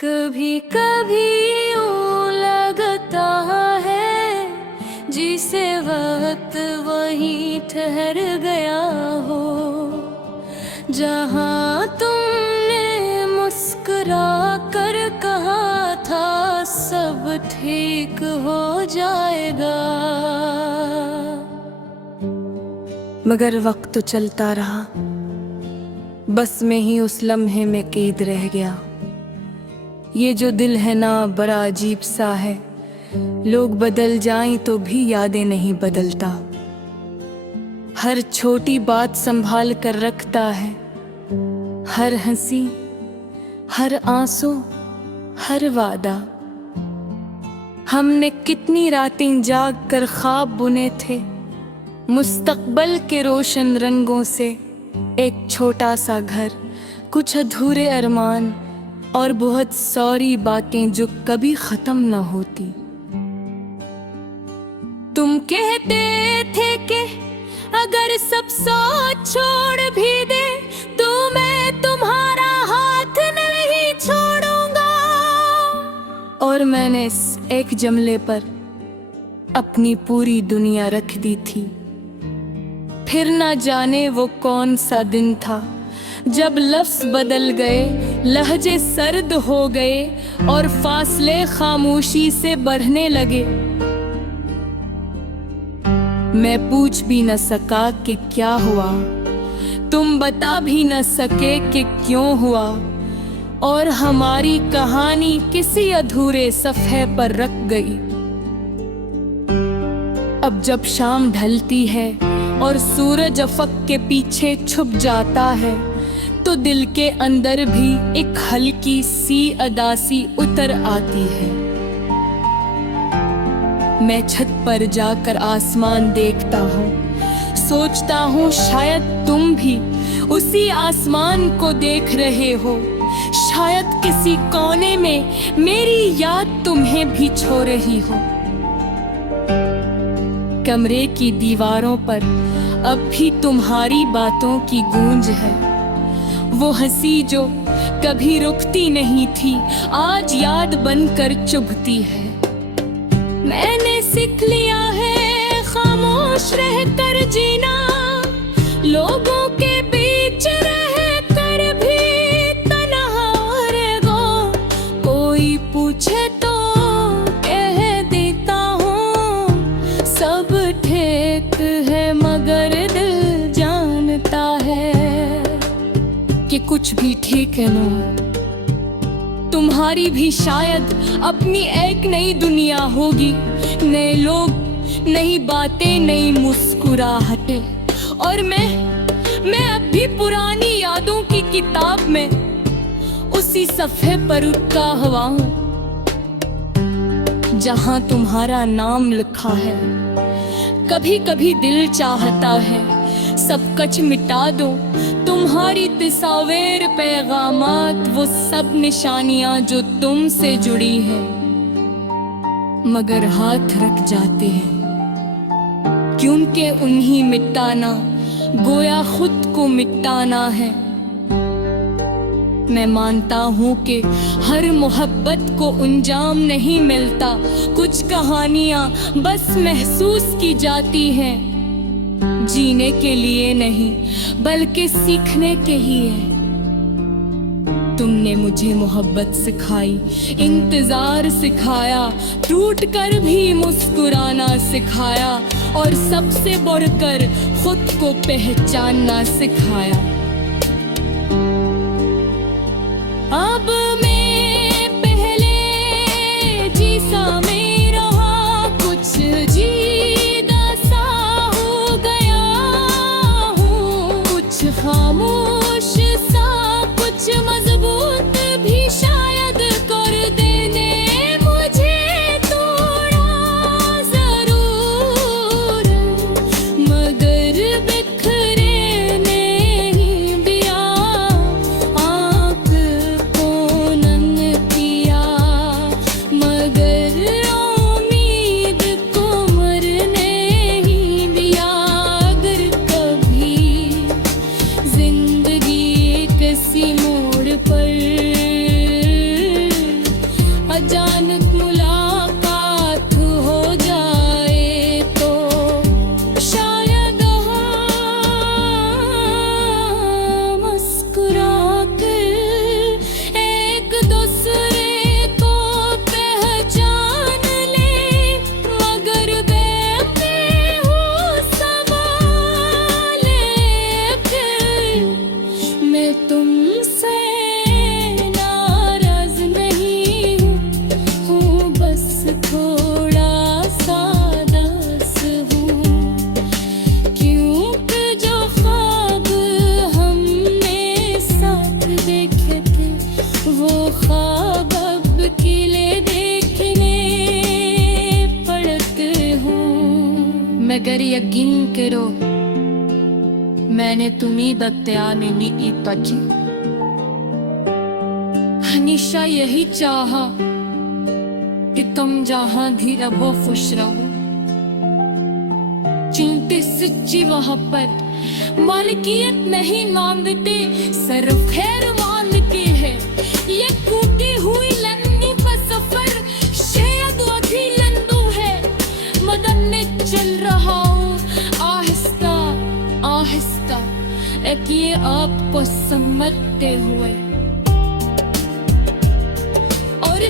कभी कभी यूं लगता है जिसे वक्त वहीं ठहर गया हो, जहां तुमने मुस्कुरा कर कहा था सब ठीक हो जाएगा। मगर वक्त तो चलता रहा, बस में ही उस लम्हे में कैद रह गया। ये जो दिल है ना बड़ा अजीब सा है, लोग बदल जाएं तो भी यादें नहीं बदलता। हर छोटी बात संभाल कर रखता है, हर हंसी, हर आंसू, हर वादा। हमने कितनी रातें जाग कर ख्वाब बुने थे, मुस्तकबल के रोशन रंगों से। एक छोटा सा घर, कुछ अधूरे अरमान और बहुत सारी बातें जो कभी खत्म न होती। तुम कहते थे कि अगर सब साथ छोड़ भी दे तो मैं तुम्हारा हाथ नहीं छोड़ूंगा। और मैंने इस एक जुमले पर अपनी पूरी दुनिया रख दी थी। फिर ना जाने वो कौन सा दिन था जब लफ्ज़ बदल गए, लहजे सर्द हो गए और फासले खामोशी से बढ़ने लगे। मैं पूछ भी न सका कि क्या हुआ, तुम बता भी न सके कि क्यों हुआ, और हमारी कहानी किसी अधूरे सफ़े पर रख गई। अब जब शाम ढलती है और सूरज अफक के पीछे छुप जाता है तो दिल के अंदर भी एक हल्की सी अदासी उतर आती है। मैं छत पर जाकर आसमान देखता हूँ, सोचता हूँ शायद तुम भी उसी आसमान को देख रहे हो। शायद किसी कोने में मेरी याद तुम्हें भी छो रही हो। कमरे की दीवारों पर अब भी तुम्हारी बातों की गूंज है। वो हंसी जो कभी रुकती नहीं थी आज याद बनकर चुभती है। मैंने सीख लिया है खामोश रहकर जीना, लोगों के बीच रह कर भी तन्हा रहेगा। कोई पूछे तो कह देता हूँ सब ठीक है, मगर दिल जानता है कि कुछ भी ठीक है ना। तुम्हारी भी शायद अपनी एक नई दुनिया होगी, नए लोग, नई बातें, नई मुस्कुराहटें। और मैं अब भी पुरानी यादों की किताब में उसी सफ़े पर उठता हुआ हूँ जहाँ तुम्हारा नाम लिखा है। कभी कभी दिल चाहता है सब कुछ मिटा दो, तुम्हारी तस्वीर, पैगामात, वो सब निशानियां जो तुमसे जुड़ी हैं, मगर हाथ रख जाते हैं क्योंकि उन्हीं मिटाना गोया खुद को मिटाना है। मैं मानता हूँ कि हर मोहब्बत को अंजाम नहीं मिलता, कुछ कहानियाँ बस महसूस की जाती हैं, जीने के लिए नहीं बल्कि सीखने के ही है। तुमने मुझे मोहब्बत सिखाई, इंतजार सिखाया, टूट कर भी मुस्कुराना सिखाया, और सबसे बढ़कर खुद को पहचानना सिखाया। अब मैं पहले जैसा में रहा, कुछ जीदा सा हो गया हूँ, कुछ खामोश सा, कुछ मजबूत भी शायद कर देने मुझे थोड़ा जरूर, मगर बिखरे नहीं ख्वाब अब किले देखने पड़ते हूँ मगर यकीन करो मैंने तुम्ही दत्त्याने नी तकी हमेशा यही चाहा कि तुम जहां भी रहो खुश रहो चिंते सच्ची वहां पर मालिकियत नहीं मांगते सिर्फ खैर मांगते हैं ये टूटी हुई लंदी का सफर शायद अभी लंदू है मदन में चल रहा हूँ आहिस्ता आहिस्ता एक ये आपको समझते हुए और